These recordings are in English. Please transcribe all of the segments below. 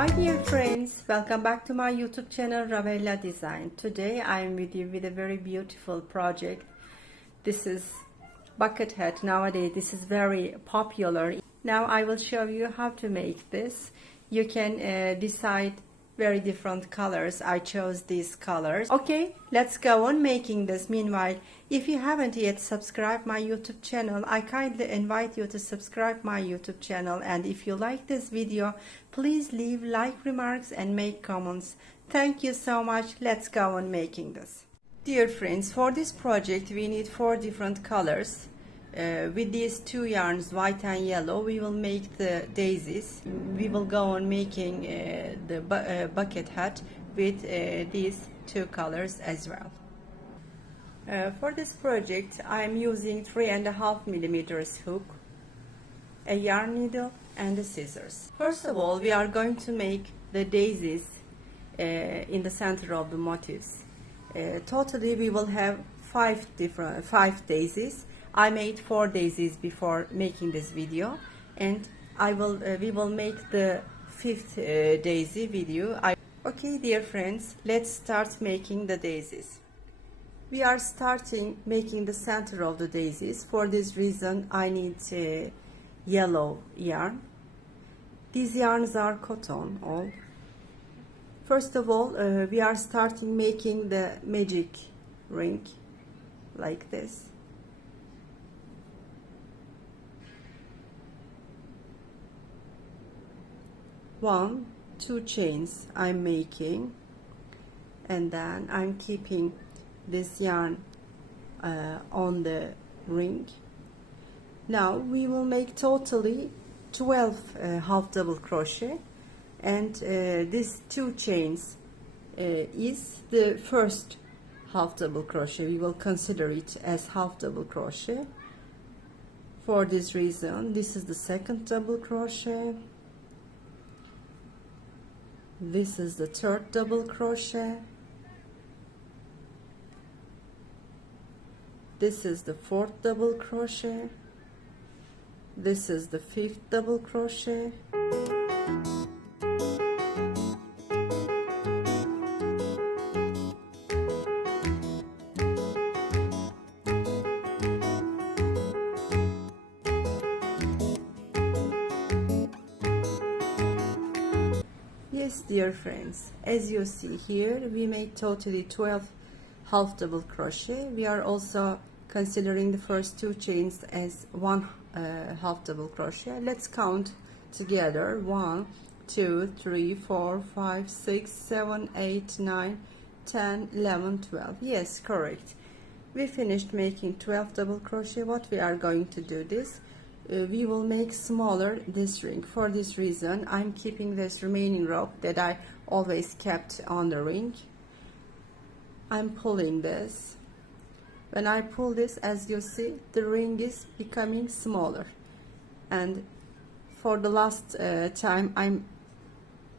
Hi dear friends, welcome back to my YouTube channel Ravella Design. Today I am with you with a very beautiful project. This is bucket hat. Nowadays this is very popular. Now I will show you how to make this. You can decide very different colors. I chose these colors. Okay, let's go on making this. Meanwhile, if you haven't yet subscribed my YouTube channel, I kindly invite you to subscribe my YouTube channel, and if you like this video, please leave like remarks and make comments. Thank you so much. Let's go on making this. Dear friends, for this project we need 4 different colors. With these 2 yarns, white and yellow, we will make the daisies. We will go on making the bucket hat with these 2 colors as well. For this project I am using 3.5 millimeters hook, a yarn needle and the scissors. First of all, we are going to make the daisies in the center of the motifs. Totally we will have 5 daisies. I made 4 daisies before making this video, and we will make the 5th daisy video. Okay dear friends, let's start making the daisies. We are starting making the center of the daisies. For this reason I need yellow yarn. These yarns are cotton all. First of all, we are starting making the magic ring like this. One, 2 chains I'm making, and then I'm keeping this yarn on the ring. Now we will make totally 12 half double crochet, and this 2 chains is the first half double crochet. We will consider it as half double crochet. For this reason, this is the second double crochet. This is the 3rd double crochet. This is the 4th double crochet. This is the 5th double crochet. Yes dear friends, as you see here, we made totally 12 half double crochet. We are also considering the first 2 chains as 1 half double crochet. Let's count together. 1, 2, 3, 4, 5, 6, 7, 8, 9, 10, 11, 12. Yes, correct. We finished making 12 double crochet. What we are going to do this, we will make smaller this ring. For this reason I'm keeping this remaining rope that I always kept on the ring. I'm pulling this. When I pull this, as you see, the ring is becoming smaller, and for the last time I'm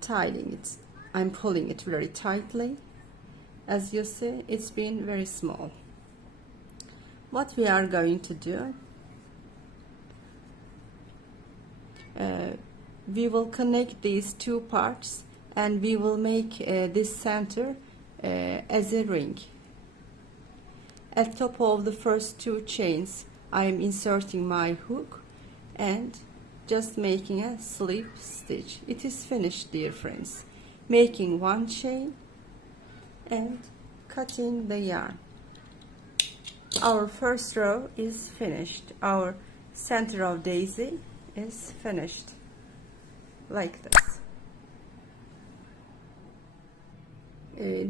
tying it. I'm pulling it very tightly. As you see, it's been very small. What we are going to do, we will connect these 2 parts, and we will make this center as a ring. At top of the first 2 chains I am inserting my hook and just making a slip stitch. It is finished dear friends. Making 1 chain and cutting the yarn. Our first row is finished. Our center of daisy is finished like this.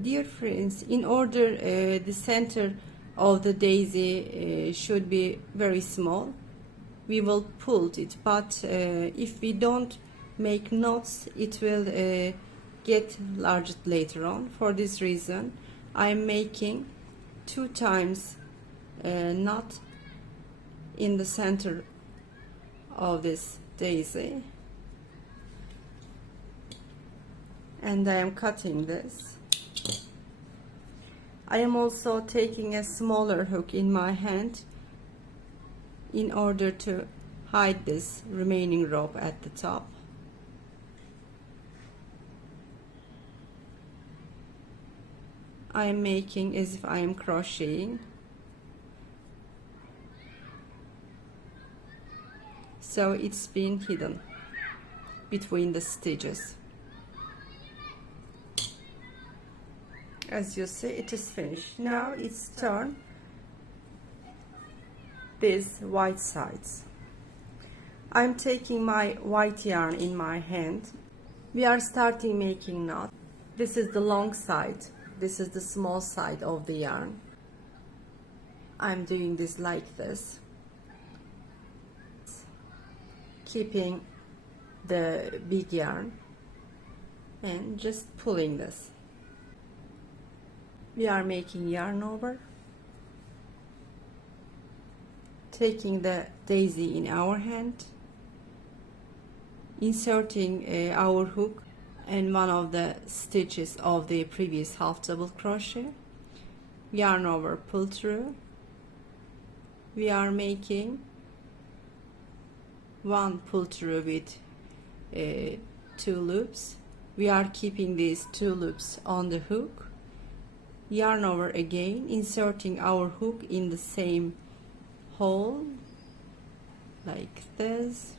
Dear friends, in order the center of the daisy should be very small, we will pull it, but if we don't make knots, it will get larger later on. For this reason I am making 2 times knot in the center of this daisy, and I am cutting this. I am also taking a smaller hook in my hand in order to hide this remaining rope at the top. I am making as if I am crocheting. So it's been hidden between the stitches. As you see, it is finished. Now it's turn these white sides. I'm taking my white yarn in my hand. We are starting making knot. This is the long side. This is the small side of the yarn. I'm doing this like this, keeping the big yarn and just pulling this. We are making yarn over, taking the daisy in our hand, inserting our hook in one of the stitches of the previous half double crochet, yarn over, pull through. We are making one pull through with 2 loops. We are keeping these 2 loops on the hook, yarn over again, inserting our hook in the same hole like this,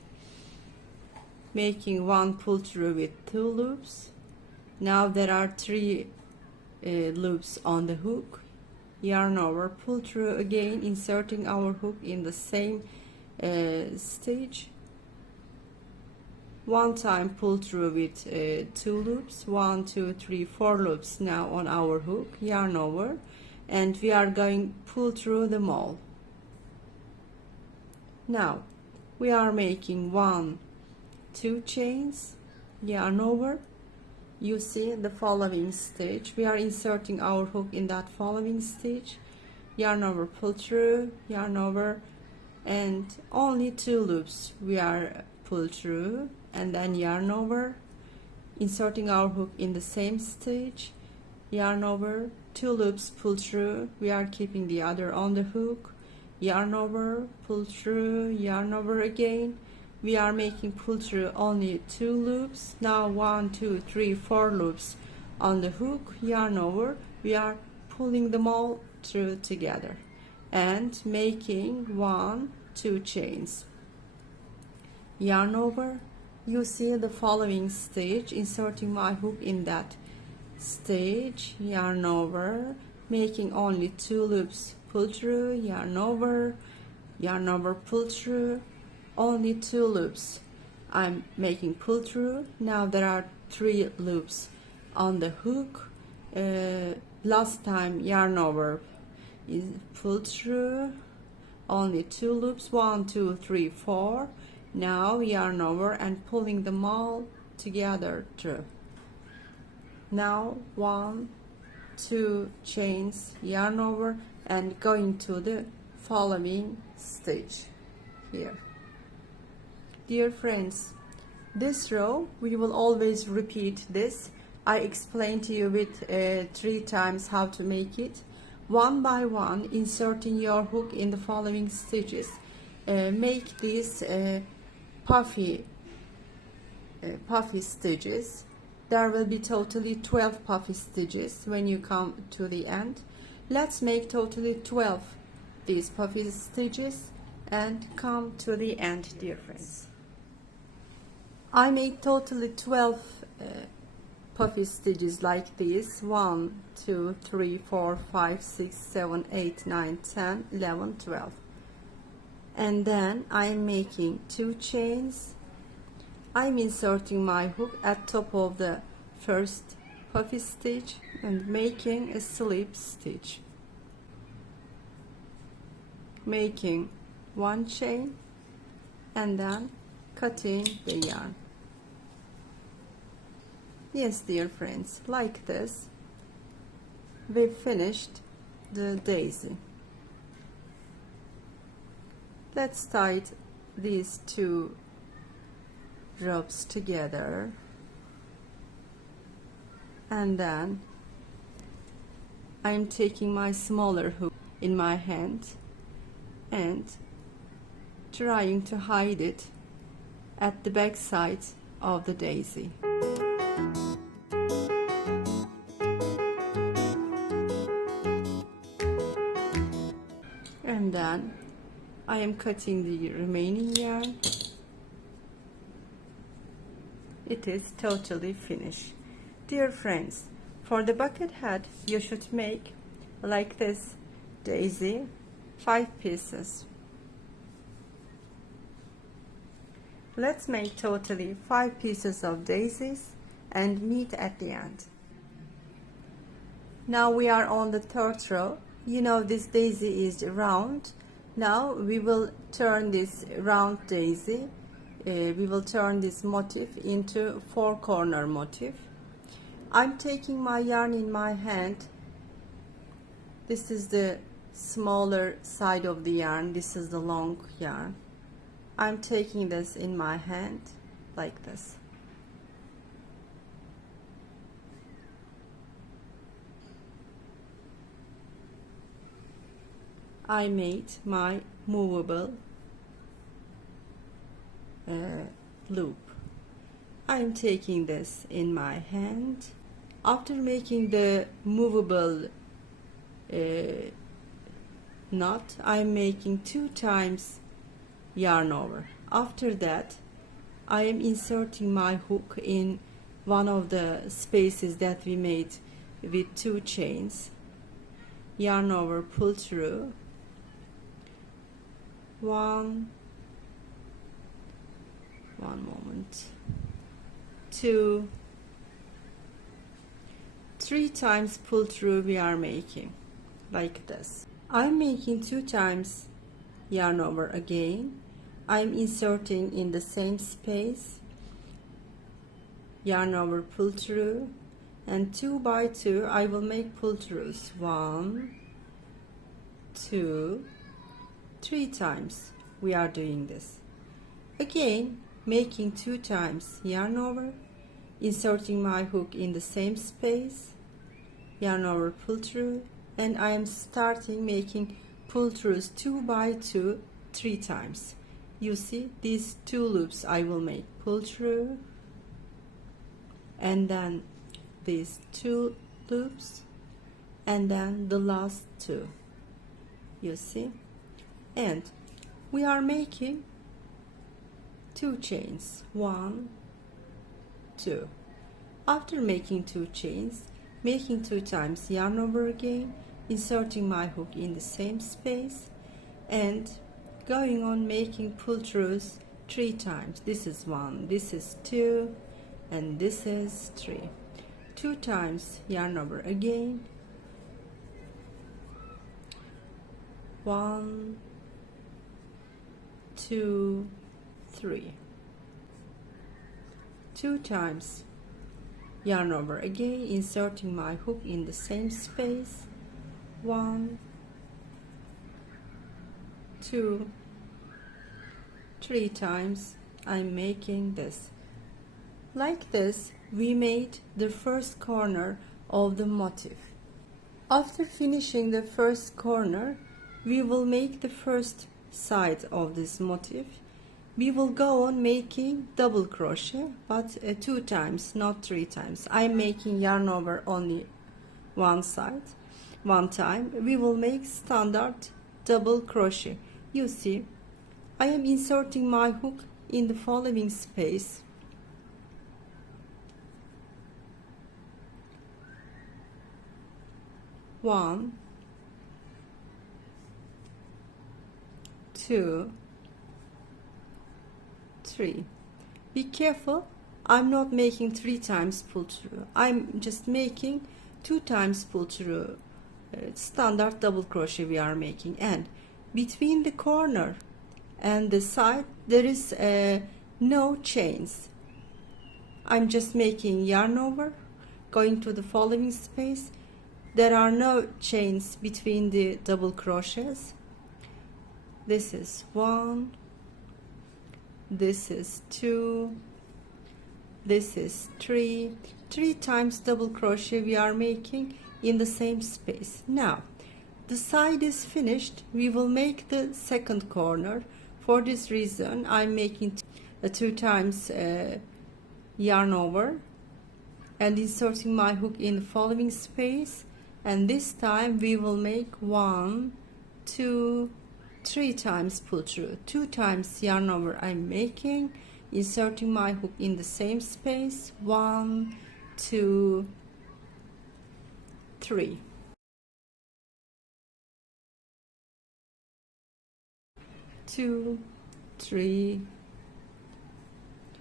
making one pull through with 2 loops. Now there are 3 loops on the hook, yarn over, pull through again, inserting our hook in the same stitch, one time pull through with 2 loops, 1 2 3 4 loops now on our hook, yarn over, and we are going pull through them all. Now we are making 1 2 chains, yarn over. You see the following stitch, we are inserting our hook in that following stitch, yarn over, pull through, yarn over, and only 2 loops we are pull through, and then yarn over, inserting our hook in the same stitch, yarn over, 2 loops, pull through, we are keeping the other on the hook, yarn over, pull through, yarn over again. We are making pull through only 2 loops. Now 1 2 3 4 loops on the hook, yarn over, we are pulling them all through together and making 1 2 chains, yarn over. You see the following stitch, inserting my hook in that stitch, yarn over, making only 2 loops, pull through, yarn over, pull through, only 2 loops. I'm making pull through. Now there are 3 loops on the hook. Last time yarn over, pull through, only 2 loops, 1 2 3 4. Now yarn over and pulling them all together through. Now 1 2 chains, yarn over, and going to the following stitch here. Dear friends, this row we will always repeat this. I explained to you with 3 times how to make it. One by one, inserting your hook in the following stitches. Make these puffy stitches. There will be totally 12 puffy stitches when you come to the end. Let's make totally 12 these puffy stitches and come to the end, dear friends. I made totally 12 puffy stitches like this: 1 2 3 4 5 6 7 8 9 10 11 12. And then I'm making 2 chains. I'm inserting my hook at top of the first puffy stitch and making a slip stitch, making 1 chain and then cutting the yarn. Yes, dear friends, like this we've finished the daisy. Let's tie these 2 ropes together, and then I'm taking my smaller hook in my hand and trying to hide it at the back side of the daisy. and then I am cutting the remaining yarn. It is totally finished. Dear friends, for the bucket hat you should make like this daisy, 5 pieces. Let's make totally 5 pieces of daisies and meet at the end. Now we are on the 3rd row. You know this daisy is round. Now we will turn this round daisy, we will turn this motif into 4 corner motif. I'm taking my yarn in my hand. This is the smaller side of the yarn, this is the long yarn. I'm taking this in my hand like this. I made my movable loop. I'm taking this in my hand. After making the movable knot, I'm making 2 times yarn over. After that, I am inserting my hook in one of the spaces that we made with 2 chains. Yarn over, pull through. 1 moment, 2, 3 times pull through we are making like this. I'm making 2 times yarn over again. I'm inserting in the same space, yarn over, pull through, and 2 by 2 I will make pull throughs. 1, 2, 3 times we are doing this. Again, making 2 times yarn over, inserting my hook in the same space, yarn over, pull through, and I am starting making pull throughs 2 by 2 3 times. You see these 2 loops I will make pull through, and then these 2 loops, and then the last 2. You see, and we are making 2 chains, 1, 2. After making 2 chains, making 2 times yarn over again, inserting my hook in the same space, and going on making pull throughs 3 times. This is 1, this is 2, and this is 3. 2 times yarn over again, 1, 2, 3. 2 times yarn over again, inserting my hook in the same space, 1, 2, 3 times I'm making this. Like this we made the first corner of the motif. After finishing the first corner, we will make the first side of this motif. We will go on making double crochet, but 2 times, not 3 times. I'm making yarn over only one side, one time. We will make standard double crochet. You see, I am inserting my hook in the following space. One, 2, 3. Be careful, I'm not making 3 times pull through. I'm just making 2 times pull through. Standard double crochet we are making, and between the corner and the side there is no chains. I'm just making yarn over, going to the following space. There are no chains between the double crochets. This is 1, this is 2, this is 3. 3 times double crochet we are making in the same space. Now the side is finished. We will make the second corner. For this reason I'm making 2 times yarn over and inserting my hook in the following space, and this time we will make 1, 2, 3 times pull through, 2 times yarn over I'm making, inserting my hook in the same space, 1 2 3. 2 3.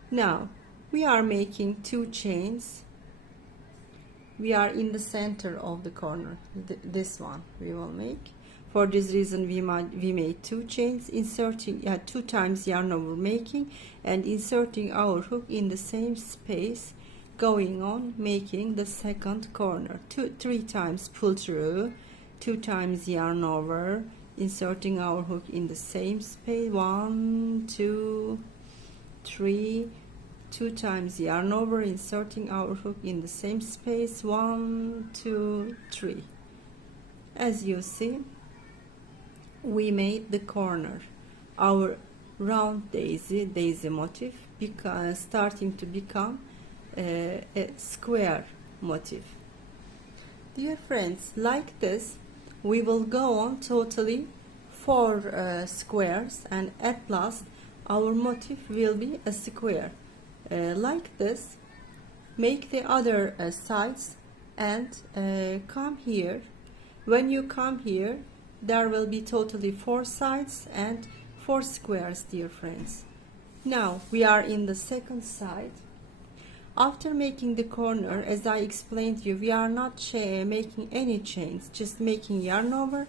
Now we are making 2 chains. We are in the center of the corner. This one we will make. For this reason we made 2 chains, inserting 2 times yarn over making and inserting our hook in the same space, going on making the second corner. 3 times pull through, 2 times yarn over, inserting our hook in the same space, 1 2 3, 2 times yarn over, inserting our hook in the same space, 1 2 3. As you see, we made the corner, our round daisy motif, because starting to become a square motif. Dear friends, like this we will go on totally 4 squares, and at last our motif will be a square. Like this, make the other sides and come here. When you come here, there will be totally 4 sides and 4 squares, dear friends. Now we are in the second side. After making the corner, as I explained to you, we are not making any chains, just making yarn over,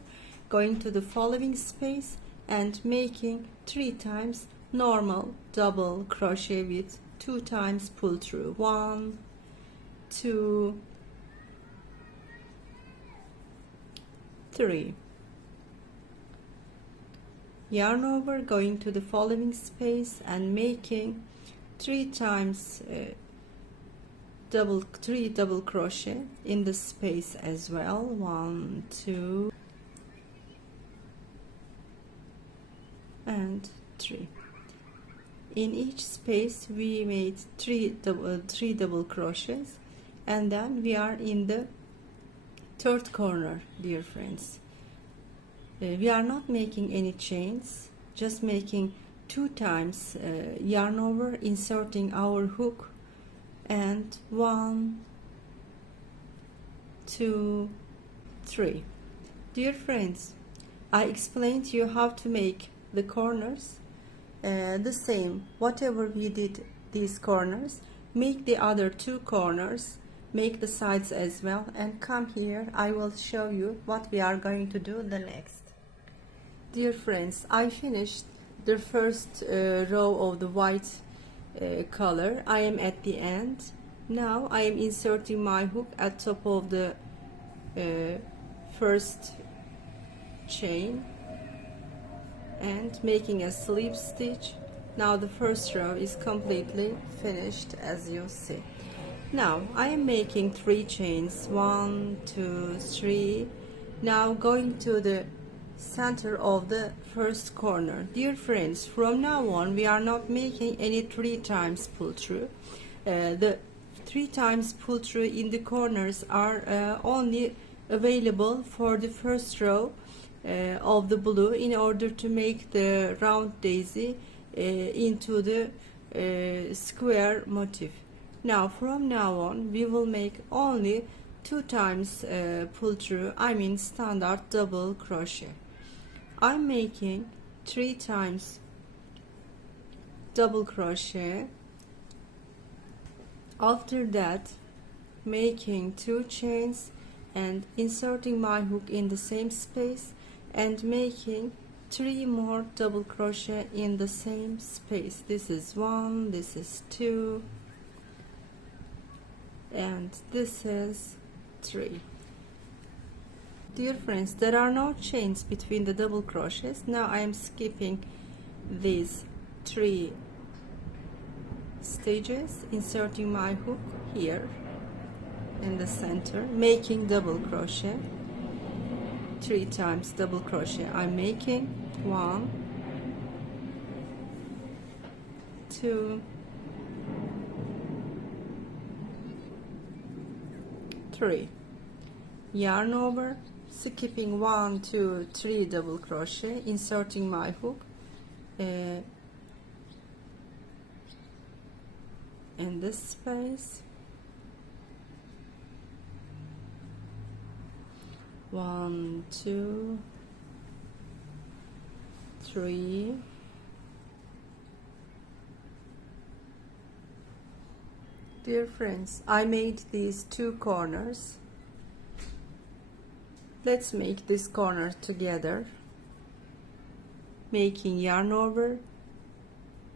going to the following space and making 3 times normal double crochet with 2 times pull through, 1 2 3. Yarn over, going to the following space and making 3 times 3 double crochet in the space as well, 1 2 and 3. In each space we made 3 double crochets, and then we are in the third corner, dear friends. We are not making any chains, just making 2 times yarn over, inserting our hook, and 1 2 3. Dear friends, I explained to you how to make the corners the same. Whatever we did these corners, make the other 2 corners, make the sides as well, and come here. I will show you what we are going to do the next. Dear friends, I finished the first row of the white color. I am at the end. Now I am inserting my hook at top of the first chain and making a slip stitch. Now the first row is completely finished, as you see. Now I am making 3 chains, 1 2 3. Now going to the center of the first corner. Dear friends, from now on we are not making any 3 times pull through. The 3 times pull through in the corners are only available for the first row of the blue, in order to make the round daisy into the square motif. Now from now on we will make only 2 times pull through, I mean standard double crochet. I'm making 3 times double crochet, after that making 2 chains and inserting my hook in the same space and making 3 more double crochet in the same space. This is 1, this is 2, and this is 3. Dear friends, there are no chains between the double crochets. Now I am skipping these 3 stages, inserting my hook here in the center, making double crochet, 3 times double crochet. I'm making 1 2 3, yarn over, skipping 1 2 3 double crochet, inserting my hook in this space, 1 2 3. Dear friends, I made these two corners. Let's make this corner together, making yarn over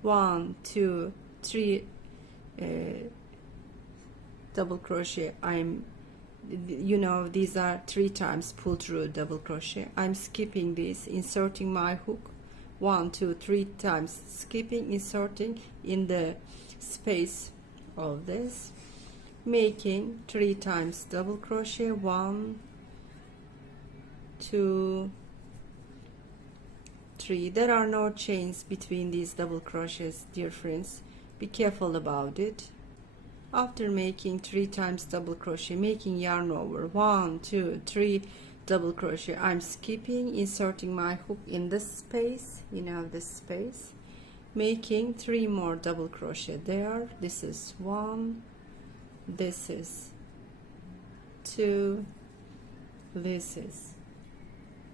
1 2 3 double crochet. You know, these are 3 times pull through double crochet. I'm skipping this, inserting my hook 1 2 3 times, skipping, inserting in the space of this, making 3 times double crochet, 1 2 3. There are no chains between these double crochets, dear friends, be careful about it. After making 3 times double crochet, making yarn over 1 2 3 double crochet, I'm skipping, inserting my hook in this space, you know, this space, making 3 more double crochet there. This is 1, this is 2, this is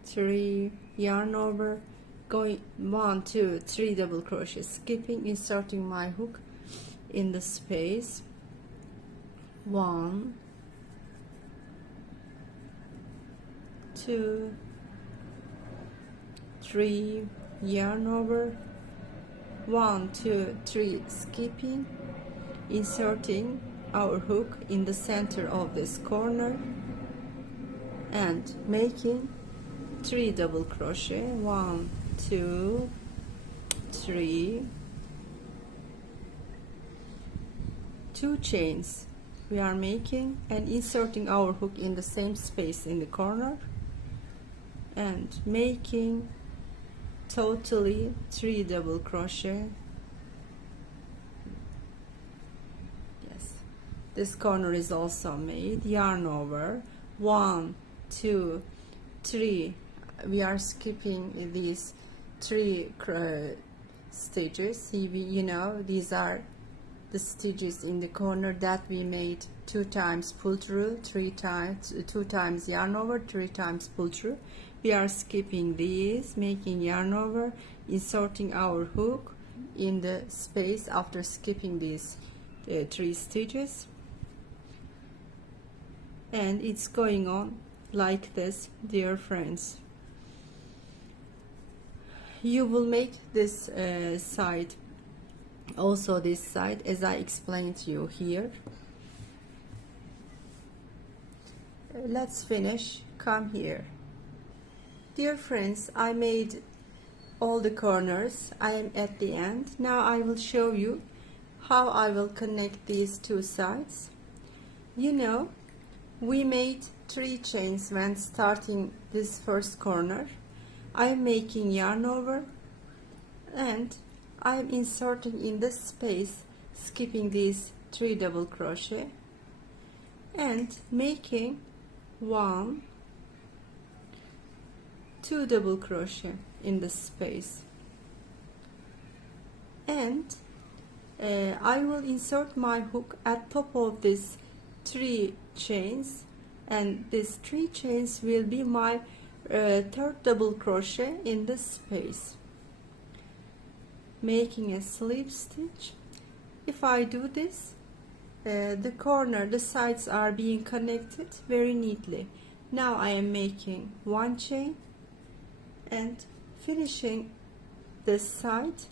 3, yarn over, going 1 2 3 double crochet, skipping, inserting my hook in the space, 1 2 3, yarn over, 1 2 3, skipping, inserting our hook in the center of this corner and making 3 double crochet, 1 2 3, 2 chains we are making and inserting our hook in the same space in the corner and making totally 3 double crochet. Yes, this corner is also made. Yarn over, 1 2 3. We are skipping these 3 stitches. You know, these are the stitches in the corner that we made 2 times pull through, 2 times yarn over, 3 times pull through. We are skipping these, making yarn over, inserting our hook in the space after skipping these 3 stitches, and it's going on like this, dear friends. You will make this side, also this side, as I explained to you here. Let's finish. Come here, dear friends. I made all the corners. I am at the end. Now I will show you how I will connect these 2 sides. You know, we made 3 chains when starting this first corner. I'm making yarn over and I'm inserting in this space, skipping these 3 double crochet and making 1 2 double crochet in this space, and I will insert my hook at top of this 3 chains, and these 3 chains will be my 3rd double crochet in this space, making a slip stitch. If I do this, the corner, the sides are being connected very neatly. Now I am making 1 chain and finishing this side,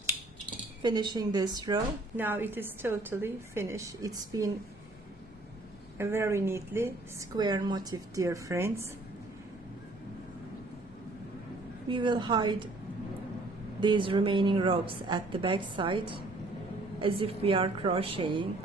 finishing this row. Now it is totally finished. It's been a very neatly square motif, dear friends. We will hide these remaining ropes at the back side as if we are crocheting.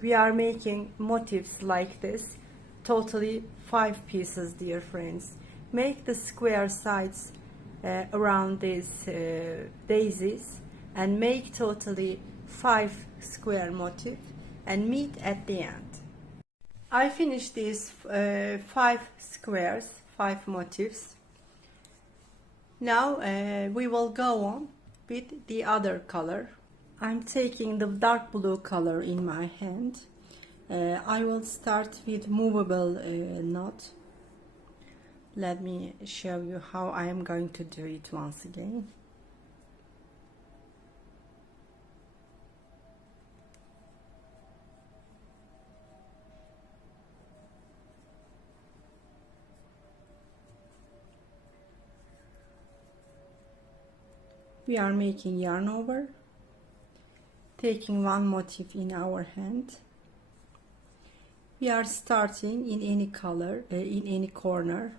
we are making motifs like this, totally 5 pieces, dear friends. Make the square sides around these daisies and make totally 5 square motifs and meet at the end. I finished these 5 squares, 5 motifs. Now we will go on with the other color. I'm taking the dark blue color in my hand. I will start with movable knot. Let me show you how I am going to do it once again. We are making yarn over, taking one motif in our hand. We are starting in any color, in any corner.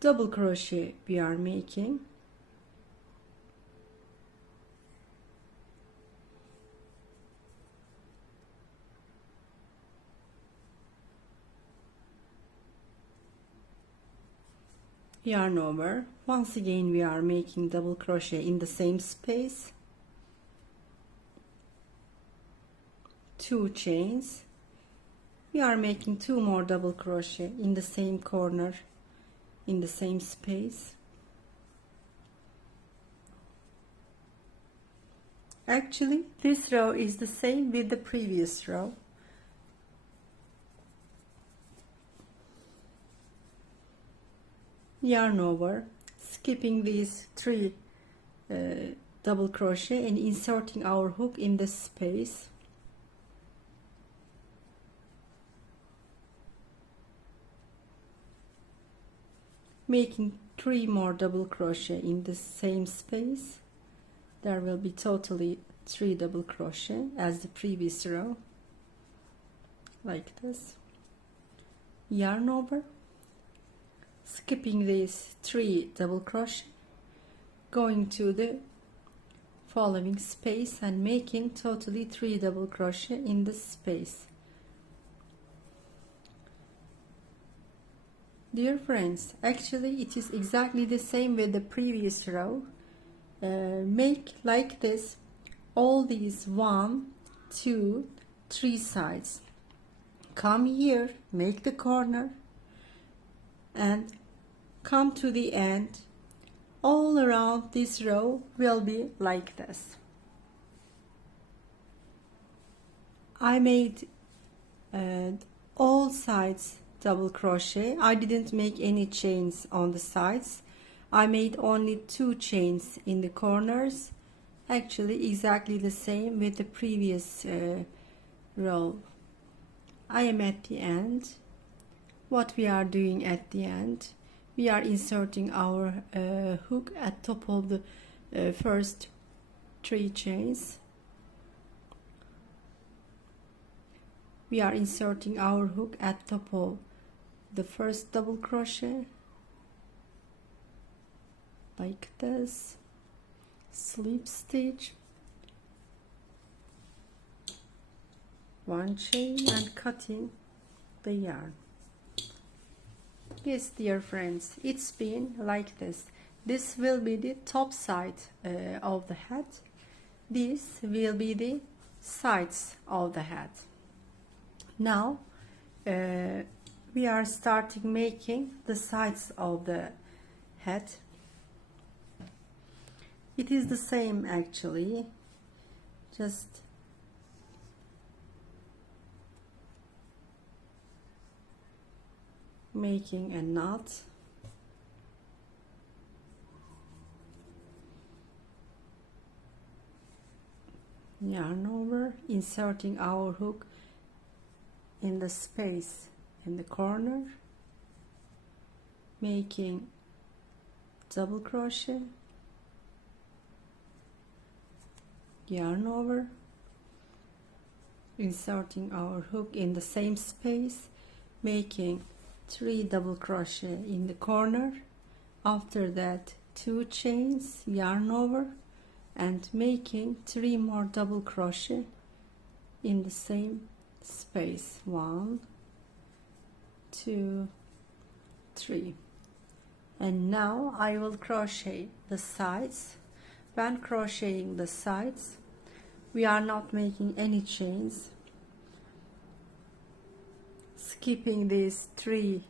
Double crochet we are making. Yarn over. Once again we are making double crochet in the same space. 2 chains. We are making 2 more double crochet in the same corner, in the same space. Actually, this row is the same with the previous row. Yarn over, skipping these 3 double crochet and inserting our hook in the space. Making 3 more double crochet in the same space. There will be totally 3 double crochet as the previous row, like this. Yarn over, skipping these 3 double crochet, going to the following space and making totally 3 double crochet in this space. Dear friends, actually it is exactly the same with the previous row. Make like this all these 1, 2, 3 sides. Come here, make the corner and come to the end. All around this row will be like this. I made all sides double crochet. I didn't make any chains on the sides. I made only 2 chains in the corners. Actually exactly the same with the previous row. I am at the end. What we are doing at the end, we are inserting our hook at top of the first 3 chains. We are inserting our hook at top of the first double crochet, like this, slip stitch, 1 chain and cutting the yarn. Yes, dear friends, it's been like this. This will be the top side of the hat. This will be the sides of the hat. Now we are starting making the sides of the hat. It is the same actually, just making a knot, yarn over, inserting our hook in the space in the corner, making double crochet, yarn over, inserting our hook in the same space, making 3 double crochet in the corner. After that 2 chains, yarn over, and making 3 more double crochet in the same space. 1, 2, 3. And now I will crochet the sides. When crocheting the sides, we are not making any chains, skipping these 3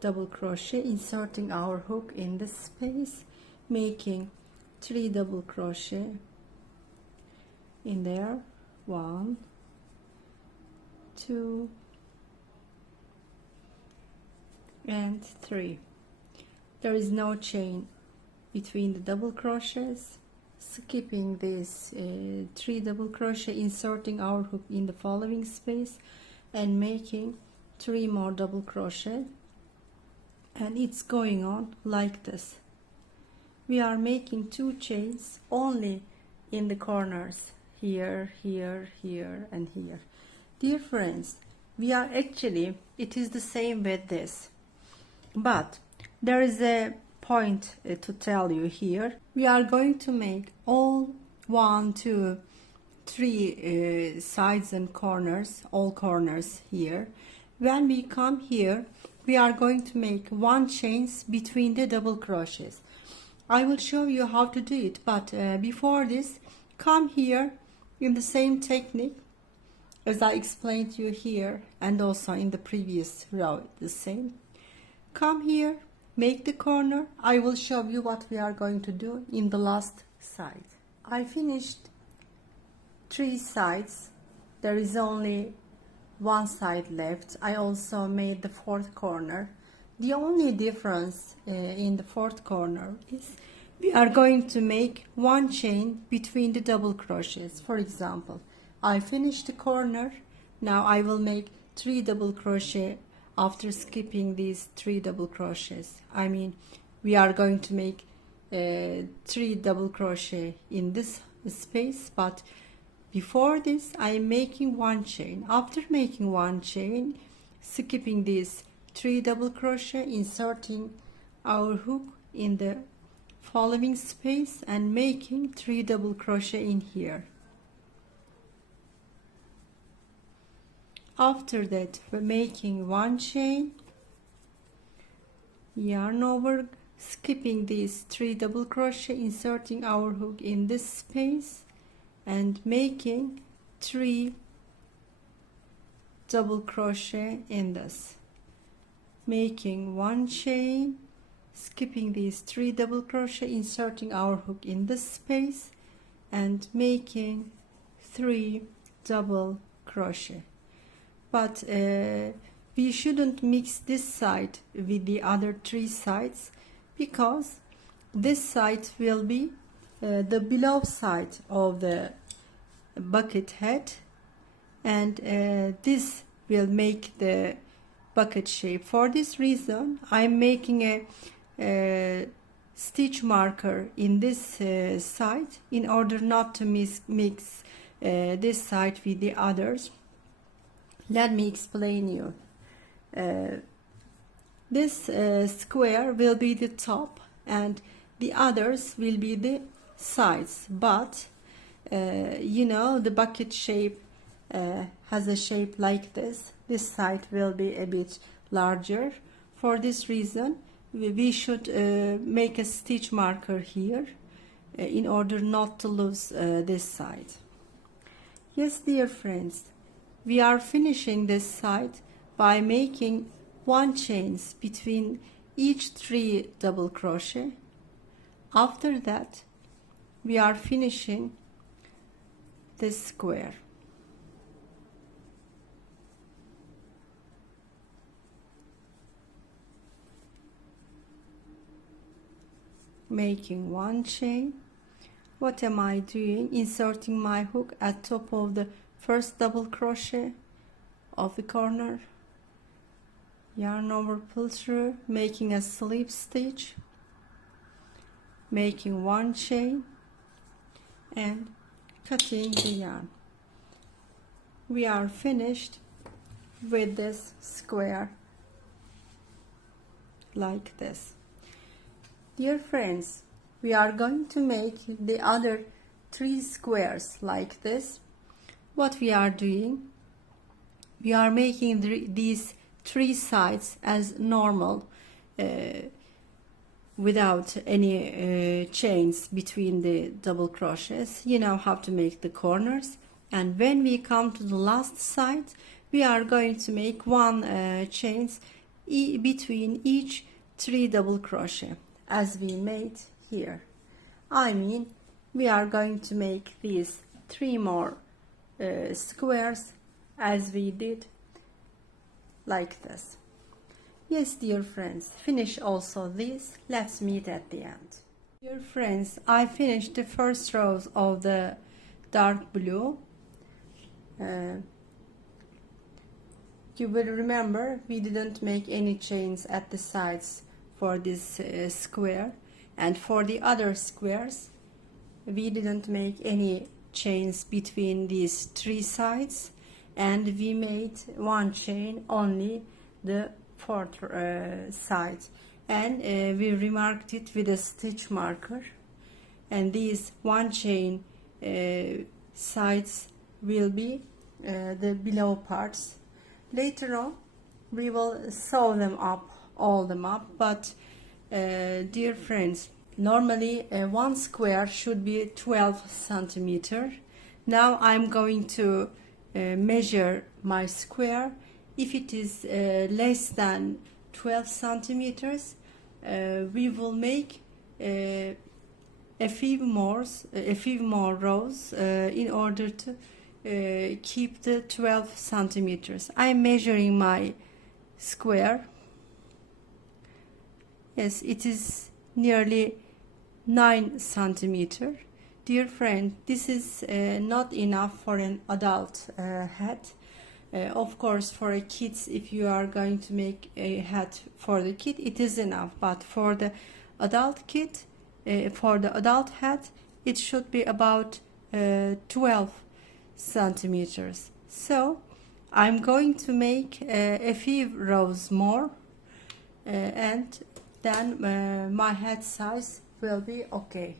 double crochet, inserting our hook in this space, making 3 double crochet in there. 1, 2, and 3. There is no chain between the double crochets, skipping this 3 double crochet, inserting our hook in the following space and making 3 more double crochet, and it's going on like this. We are making 2 chains only in the corners, here, here, here, and here. Dear friends, we are actually, it is the same with this, but there is a point to tell you here. We are going to make all 1, 2, 3 sides and corners, all corners here. When we come here, we are going to make 1 chains between the double crochets. I will show you how to do it, but before this, come here in the same technique as I explained to you here and also in the previous row, the same. Come here, make the corner. I will show you what we are going to do in the last side. I finished 3 sides. There is only 1 side left. I also made the 4th corner. The only difference in the 4th corner is we are going to make 1 chain between the double crochets. For example, I finished the corner. Now I will make 3 double crochet after skipping these 3 double crochets. I mean, we are going to make 3 double crochet in this space, but before this I am making 1 chain. After making 1 chain, skipping these 3 double crochet, inserting our hook in the following space and making 3 double crochet in here. After that, we're making 1 chain, yarn over, skipping these 3 double crochet, inserting our hook in this space and making 3 double crochet in this, making 1 chain, skipping these 3 double crochet, inserting our hook in this space and making 3 double crochet. But we shouldn't mix this side with the other 3 sides, because this side will be the below side of the bucket hat, and this will make the bucket shape. For this reason, I'm making a stitch marker in this side in order not to mix this side with the others. Let me explain you. This square will be the top and the others will be the sides, but you know, the bucket shape has a shape like this. This side will be a bit larger. For this reason, we should make a stitch marker here in order not to lose this side. Yes, dear friends, we are finishing this side by making 1 chains between each 3 double crochet. After that, we are finishing this square. Making 1 chain. What am I doing? Inserting my hook at top of the first double crochet of the corner, yarn over, pull through, making a slip stitch, making 1 chain and cutting the yarn. We are finished with this square like this. Dear friends, we are going to make the other 3 squares like this. What we are doing, we are making these 3 sides as normal, without any chains between the double crochets. You know how to make the corners, and when we come to the last side, we are going to make 1 chains between each 3 double crochet as we made here. I mean, we are going to make these 3 more squares as we did like this. Yes, dear friends, finish also this. Let's meet at the end. Dear friends, I finished the first rows of the dark blue. You will remember we didn't make any chains at the sides for this square, and for the other squares we didn't make any chains between these 3 sides, and we made 1 chain only the 4th side, and we remarked it with a stitch marker, and these 1 chain sides will be the below parts. Later on we will sew them up, all them up, but dear friends, normally 1 square should be 12 centimeter. Now I'm going to measure my square. If it is less than 12 centimeters, we will make a few more rows in order to keep the 12 centimeters. I'm measuring my square. Yes, it is nearly 9 centimeter. Dear friend, this is not enough for an adult hat. Of course, for a kids, if you are going to make a hat for the kid, it is enough, but for the adult kid, for the adult hat, it should be about 12 centimeters. So I'm going to make a few rows more, and then my hat size will be okay.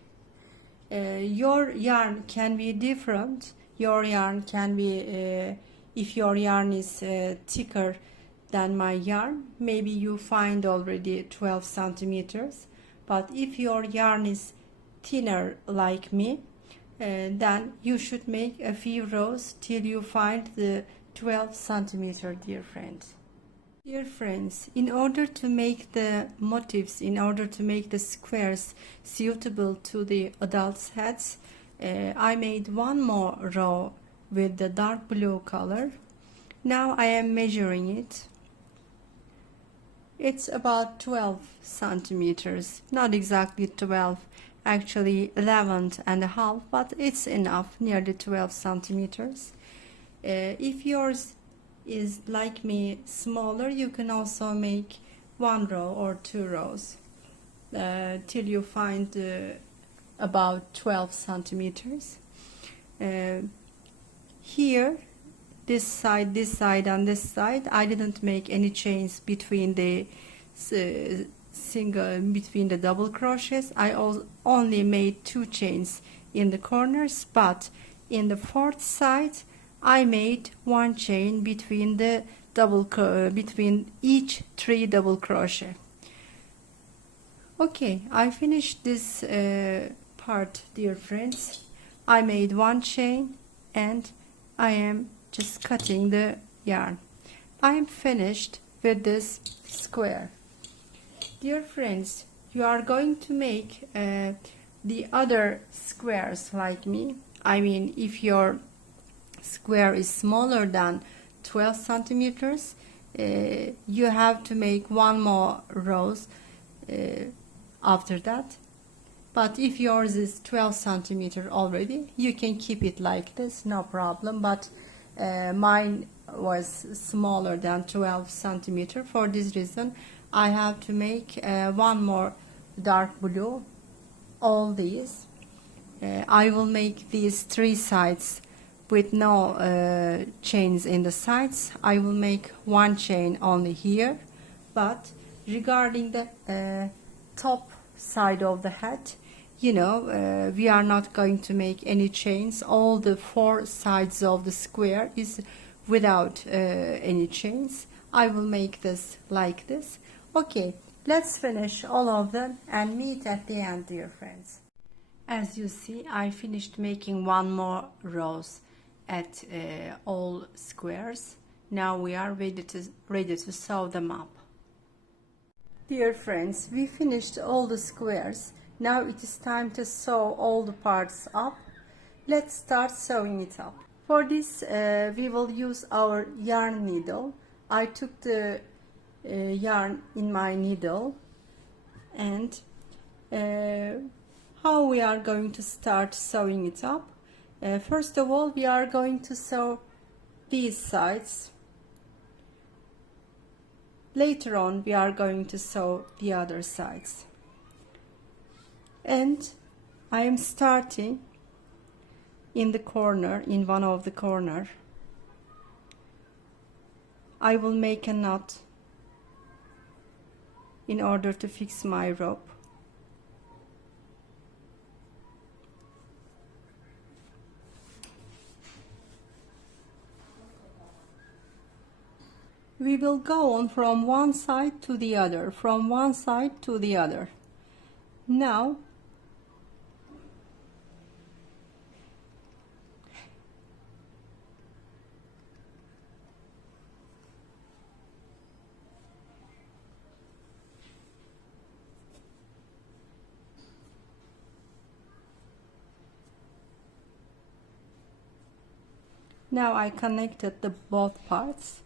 Your yarn can be different. Your yarn can be if your yarn is thicker than my yarn, maybe you find already 12 centimeters, but if your yarn is thinner like me, then you should make a few rows till you find the 12 centimeter, dear friends. Dear friends, in order to make the motifs, in order to make the squares suitable to the adults' hats, I made 1 more row with the dark blue color. Now I am measuring it. It's about 12 centimeters, not exactly 12, actually 11.5, but it's enough, nearly 12 centimeters. If yours is like me smaller, you can also make 1 row or 2 rows till you find about 12 centimeters. Here, this side, and this side, I didn't make any chains between the between the double crochets. I only made 2 chains in the corners, but in the 4th side I made 1 chain between the between each 3 double crochet. Okay, I finished this part, dear friends. I made 1 chain and I am just cutting the yarn. I am finished with this square. Dear friends, you are going to make the other squares like me. I mean, if your square is smaller than 12 centimeters, you have to make 1 more rows after that. But if yours is 12 centimeter already, you can keep it like this, no problem. But mine was smaller than 12 centimeter. For this reason, I have to make 1 more dark blue. All these, I will make these 3 sides with no chains in the sides. I will make 1 chain only here, but regarding the top side of the hat, you know, we are not going to make any chains. All the four sides of the square is without any chains. I will make this like this. Okay, let's finish all of them and meet at the end, dear friends. As you see, I finished making one more rows at all squares. Now we are ready to sew them up. Dear friends, we finished all the squares. Now it is time to sew all the parts up. Let's start sewing it up. For this we will use our yarn needle. I took the yarn in my needle, and how we are going to start sewing it up. First of all, we are going to sew these sides. Later on, we are going to sew the other sides. And I am starting in the corner, in one of the corner. I will make a knot in order to fix my rope. We will go on from one side to the other, from one side to the other. Now, I connected the both parts.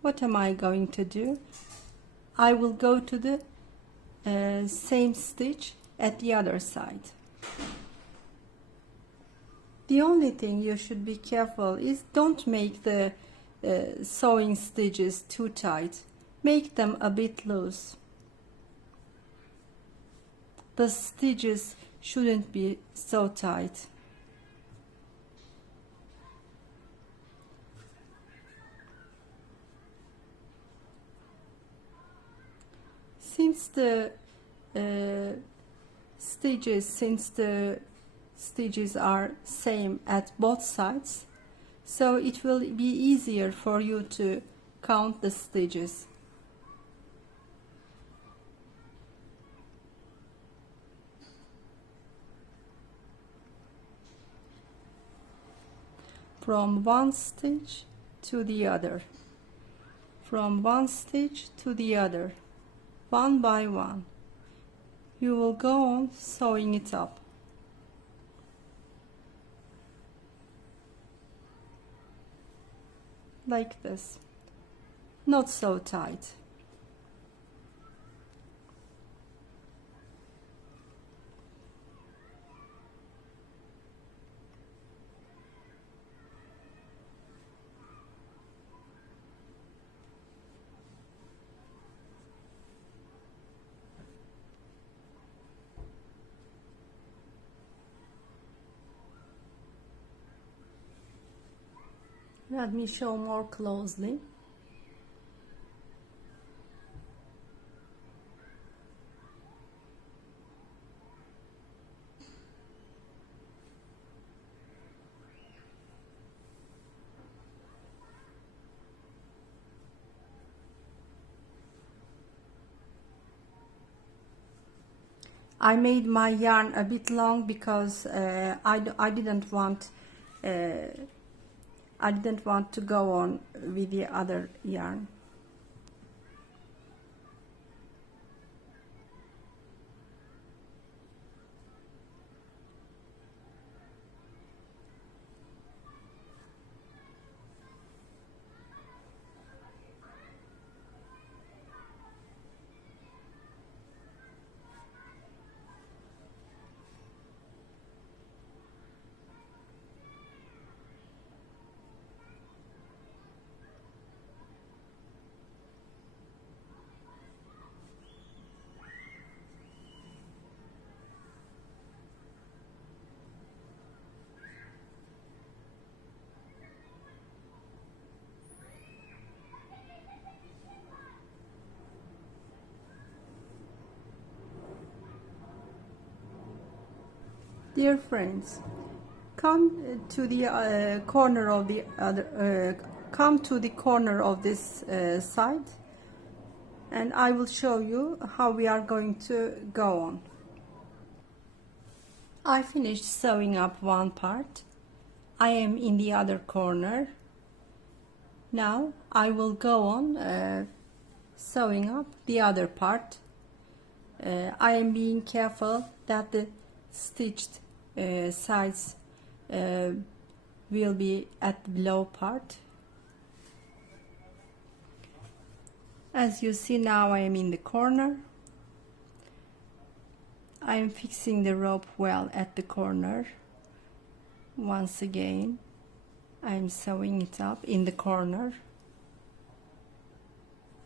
What am I going to do? I will go to the same stitch at the other side. The only thing you should be careful is don't make the sewing stitches too tight. Make them a bit loose. The stitches shouldn't be so tight. Since the stitches are same at both sides, so it will be easier for you to count the stitches. From one stitch to the other, from one stitch to the other, one by one. You will go on sewing it up. Like this. Not so tight. Let me show more closely. I made my yarn a bit long because I didn't want to go on with the other yarn. Dear friends, come to the corner of the other come to the corner of this side, and I will show you how we are going to go on. I finished sewing up one part. I am in the other corner. Now I will go on sewing up the other part. I am being careful that the stitched sides will be at the below part. As you see, now I am in the corner. I am fixing the rope well at the corner. Once again, I am sewing it up in the corner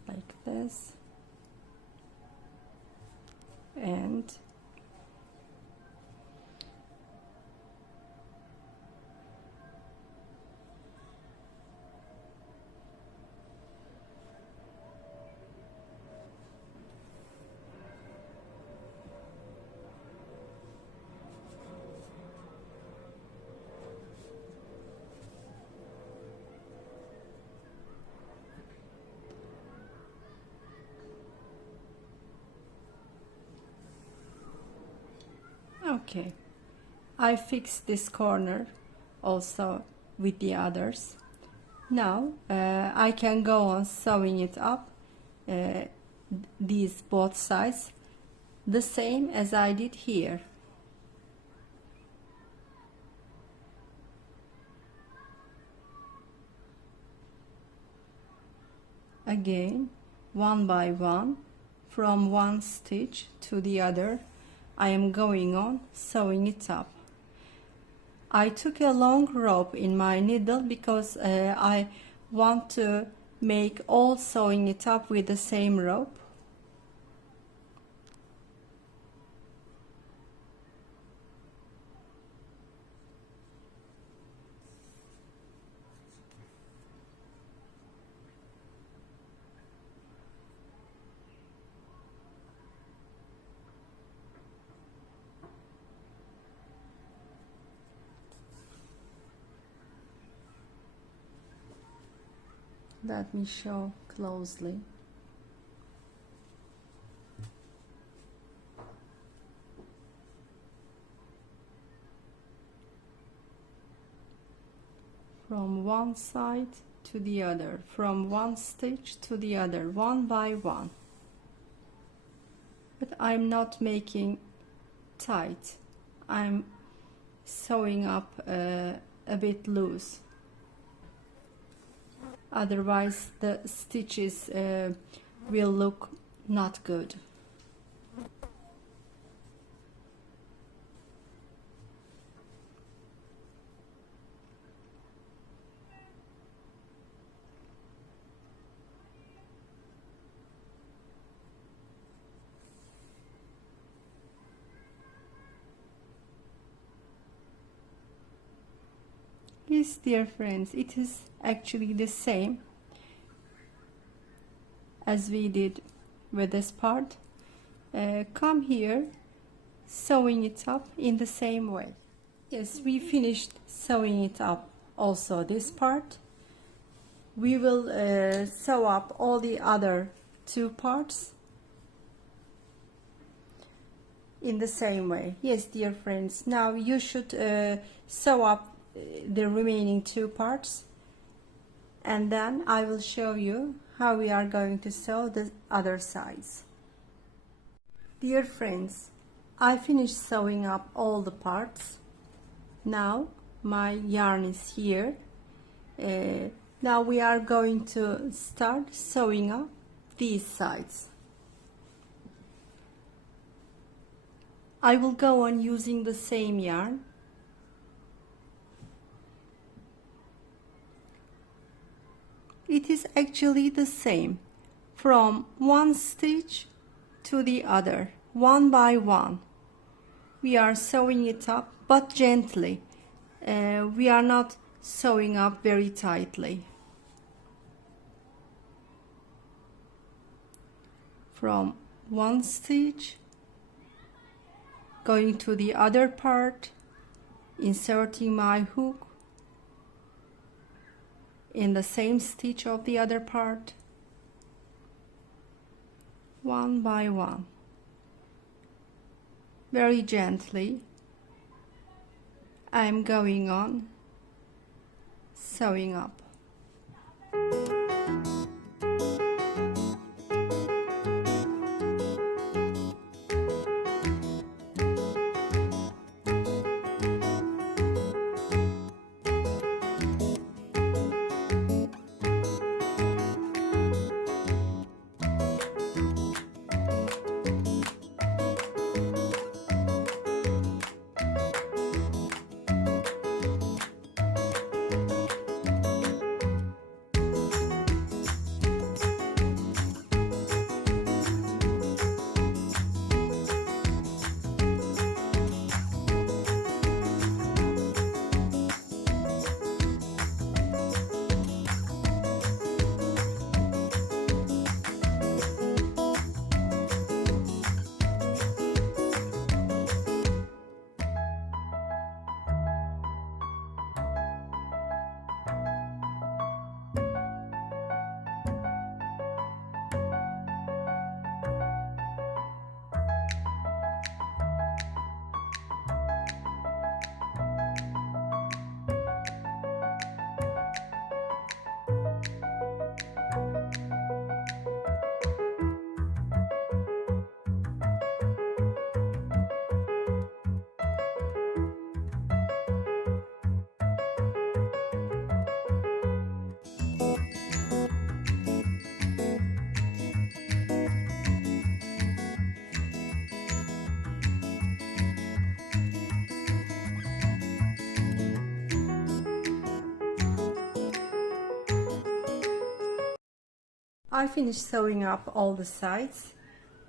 like this, and okay, I fixed this corner also with the others. Now I can go on sewing it up, these both sides, the same as I did here. Again, one by one, from one stitch to the other, I am going on sewing it up. I took a long rope in my needle because I want to make all sewing it up with the same rope. Let me show closely. From one side to the other, from one stitch to the other, one by one. But I'm not making tight. I'm sewing up a bit loose. Otherwise the stitches will look not good. Yes, dear friends, it is actually the same as we did with this part. Come here, sewing it up in the same way. Yes, we finished sewing it up also this part. We will sew up all the other two parts in the same way. Yes, dear friends, now you should sew up the remaining two parts, and then I will show you how we are going to sew the other sides. Dear friends, I finished sewing up all the parts. Now my yarn is here. Now we are going to start sewing up these sides. I will go on using the same yarn. It is actually the same, from one stitch to the other, one by one. We are sewing it up, but gently. We are not sewing up very tightly. From one stitch, going to the other part, inserting my hook in the same stitch of the other part, one by one, very gently. I'm going on sewing up. I finished sewing up all the sides.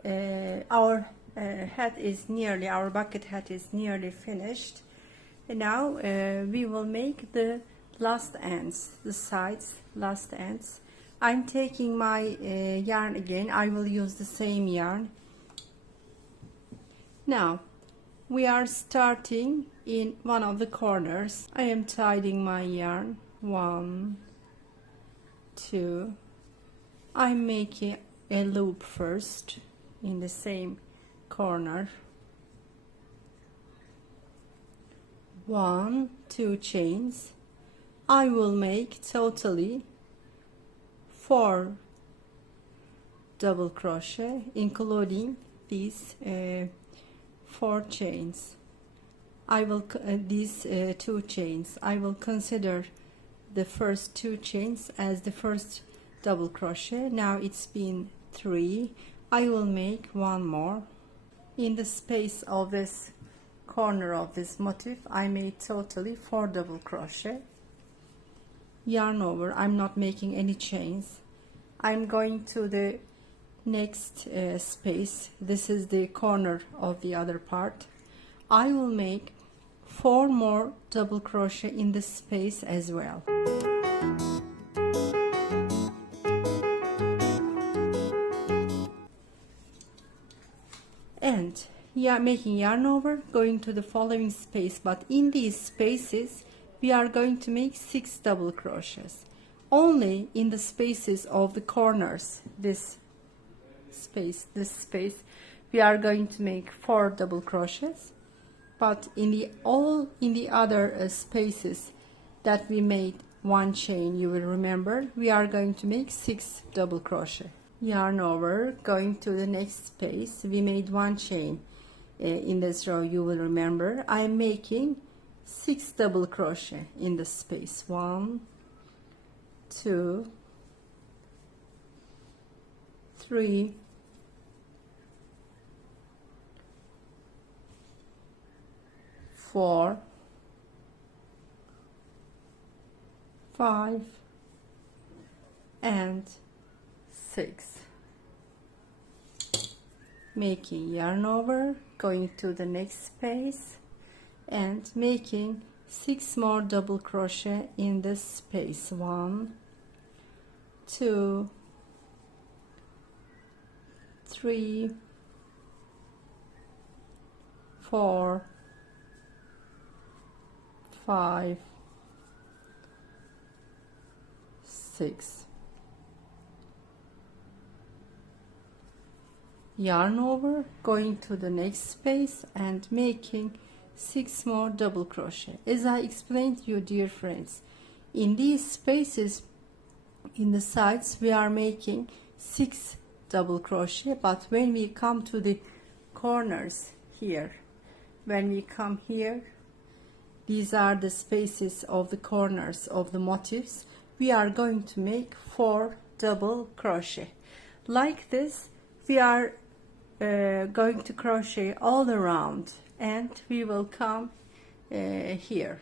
Our bucket hat is nearly finished. And now we will make the last ends, the sides, last ends. I'm taking my yarn again. I will use the same yarn. Now we are starting in one of the corners. I am tying my yarn. 1, 2. I'm making a loop first in the same corner. 1, 2 chains. I will make totally 4 double crochet, including these 4 chains. I will these 2 chains. I will consider the first 2 chains as the first double crochet. Now it's been 3. I will make 1 more in the space of this corner of this motif. I made totally 4 double crochet. Yarn over. I'm not making any chains. I'm going to the next space. This is the corner of the other part. I will make 4 more double crochet in this space as well. And making yarn over, going to the following space, but in these spaces we are going to make 6 double crochets. Only in the spaces of the corners, this space, we are going to make 4 double crochets, but in the other spaces that we made 1 chain, you will remember, we are going to make 6 double crochet. Yarn over, going to the next space. We made 1 chain in this row, you will remember. I am making 6 double crochet in the space. 1, 2, 3, 4, 5, and 6. Making yarn over, going to the next space and making 6 more double crochet in this space. 1, 2, 3, 4, 5, 6. Yarn over, going to the next space and making 6 more double crochet. As I explained to you, dear friends, in these spaces in the sides we are making 6 double crochet, but when we come to the corners here, when we come here, these are the spaces of the corners of the motifs, we are going to make 4 double crochet. Like this we are going to crochet all around, and we will come here.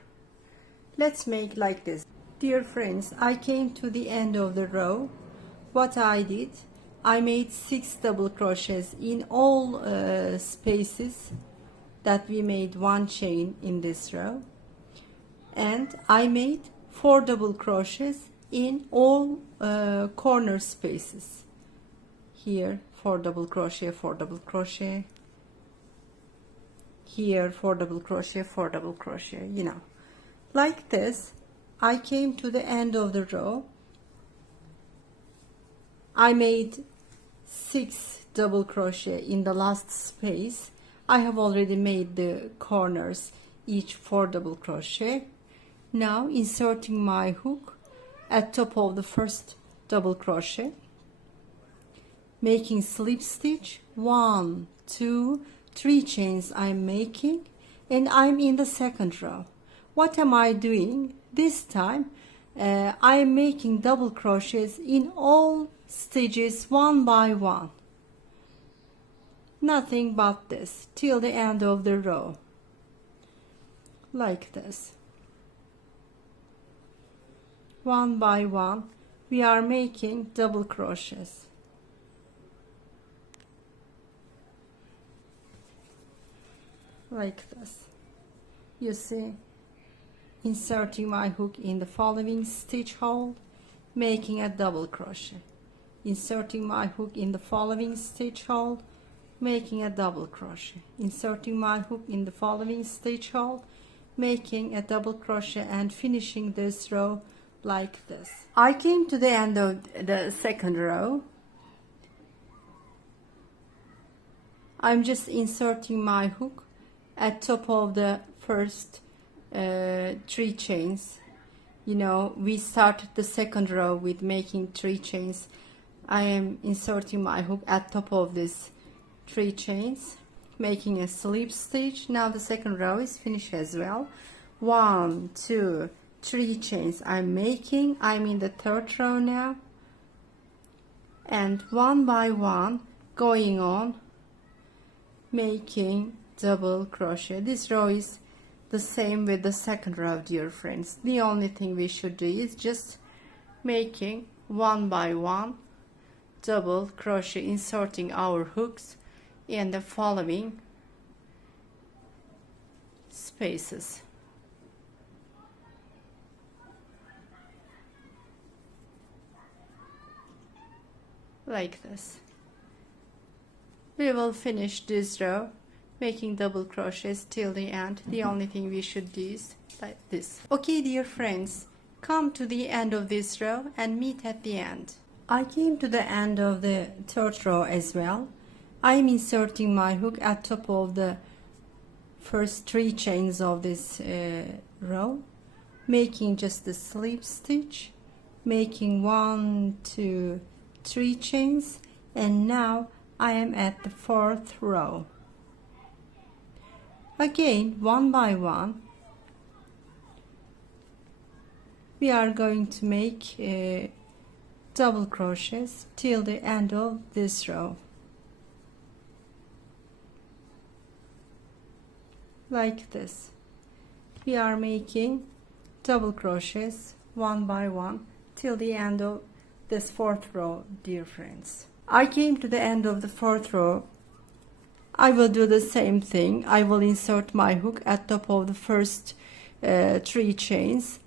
Let's make like this. Dear friends, I came to the end of the row. What I did, I made 6 double crochets in all spaces that we made 1 chain in this row, and I made 4 double crochets in all corner spaces. Here 4 double crochet, 4 double crochet, here 4 double crochet, 4 double crochet, you know, like this. I came to the end of the row. I made 6 double crochet in the last space. I have already made the corners, each 4 double crochet. Now inserting my hook at top of the first double crochet, making slip stitch, 1, 2, 3 chains I'm making, and I'm in the second row. What am I doing this time? I am making double crochets in all stitches one by one, nothing but this, till the end of the row, like this. One by one we are making double crochets. Like this. You see, inserting my hook in the following stitch hole, making a double crochet, inserting my hook in the following stitch hole, making a double crochet, inserting my hook in the following stitch hole, making a double crochet, and finishing this row like this. I came to the end of the second row. I'm just inserting my hook at top of the first 3 chains. You know, we started the second row with making 3 chains. I am inserting my hook at top of this 3 chains, making a slip stitch. Now the second row is finished as well. 1, 2, 3 chains I'm making. I'm in the third row now, and one by one going on making double crochet. This row is the same with the second row, dear friends. The only thing we should do is just making one by one double crochet, inserting our hooks in the following spaces. Like this. We will finish this row making double crochets till the end. The only thing we should do is like this. Okay, dear friends, come to the end of this row and meet at the end. I came to the end of the third row as well. I am inserting my hook at top of the first 3 chains of this row, making just a slip stitch, making 1, 2, 3 chains, and now I am at the 4th row. Again, one by one we are going to make double crochets till the end of this row, like this. We are making double crochets one by one till the end of this 4th row, dear friends. I came to the end of the 4th row. I will do the same thing. I will insert my hook at top of the first 3 chains.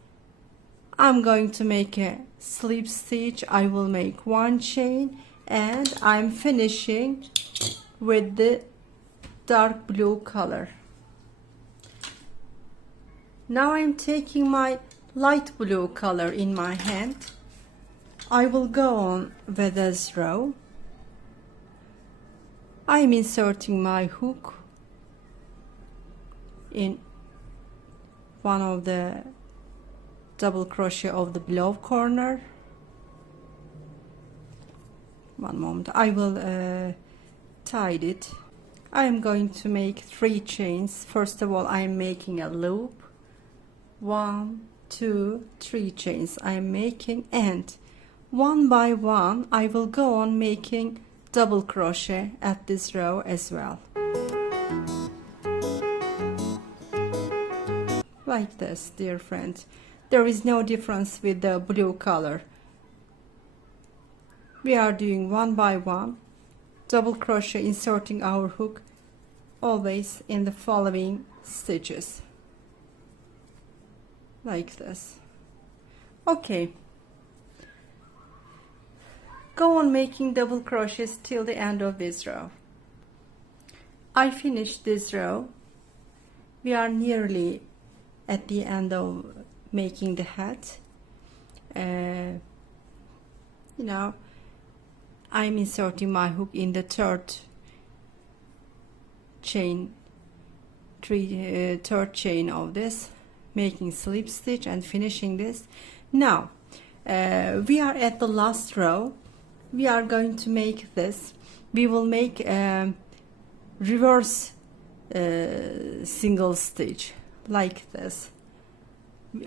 I'm going to make a slip stitch. I will make 1 chain, and I'm finishing with the dark blue color. Now I'm taking my light blue color in my hand. I will go on with this row. I'm inserting my hook in one of the double crochet of the below corner. One moment, I will tie it. I am going to make 3 chains. First of all, I am making a loop. 1, 2, 3 chains I am making, and one by one I will go on making double crochet at this row as well, like this, dear friends. There is no difference with the blue color. We are doing one by one double crochet, inserting our hook always in the following stitches, like this. Okay, go on making double crochets till the end of this row. I finished this row. We are nearly at the end of making the hat. Now I'm inserting my hook in the third chain of this, making slip stitch and finishing this. Now we are at the last row. We are going to make this. We will make reverse single stitch like this.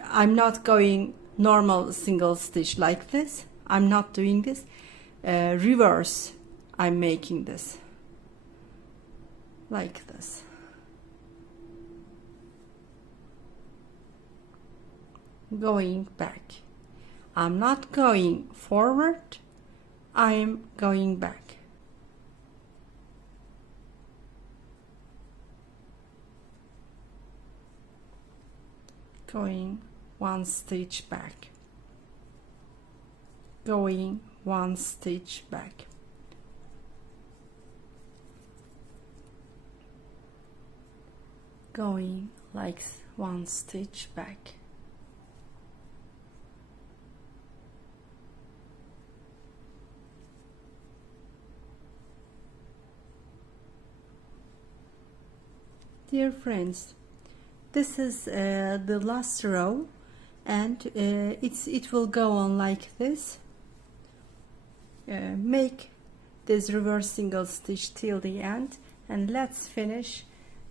I'm not going normal single stitch like this. I'm not doing this. Reverse, I'm making this like this. Going back. I'm not going forward, I'm going back. Going 1 stitch back. Going 1 stitch back. Going like 1 stitch back. Dear friends, this is the last row, and it will go on like this. Make this reverse single stitch till the end, and let's finish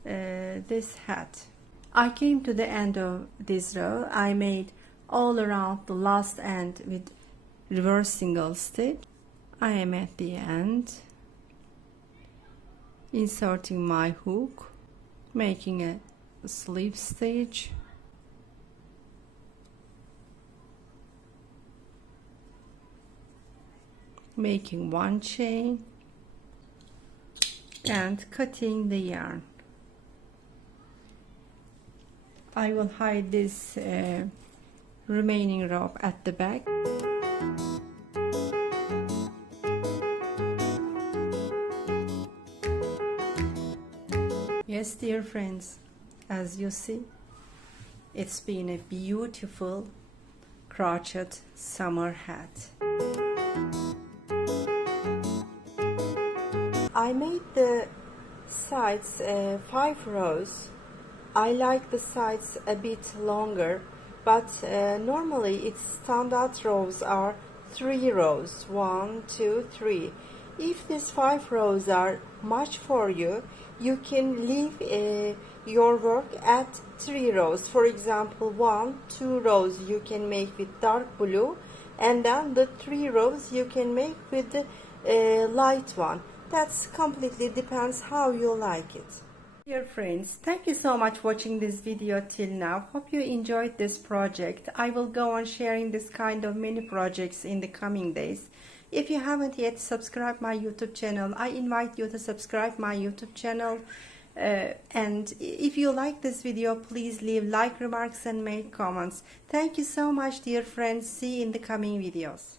this hat. I came to the end of this row. I made all around the last end with reverse single stitch. I am at the end, inserting my hook, making a slip stitch, making 1 chain and cutting the yarn. I will hide this remaining rope at the back. Yes, dear friends, as you see, it's been a beautiful crochet summer hat. I made the sides 5 rows. I like the sides a bit longer, but normally its standard rows are 3 rows. 1, 2, 3. If these 5 rows are much for you, you can leave your work at 3 rows. For example, 1, 2 rows you can make with dark blue, and then the 3 rows you can make with the light one. That's completely depends how you like it. Dear friends, thank you so much for watching this video till now. Hope you enjoyed this project. I will go on sharing this kind of mini projects in the coming days. If you haven't yet subscribed my YouTube channel, I invite you to subscribe my YouTube channel. And if you like this video, please leave like, remarks and make comments. Thank you so much, dear friends. See you in the coming videos.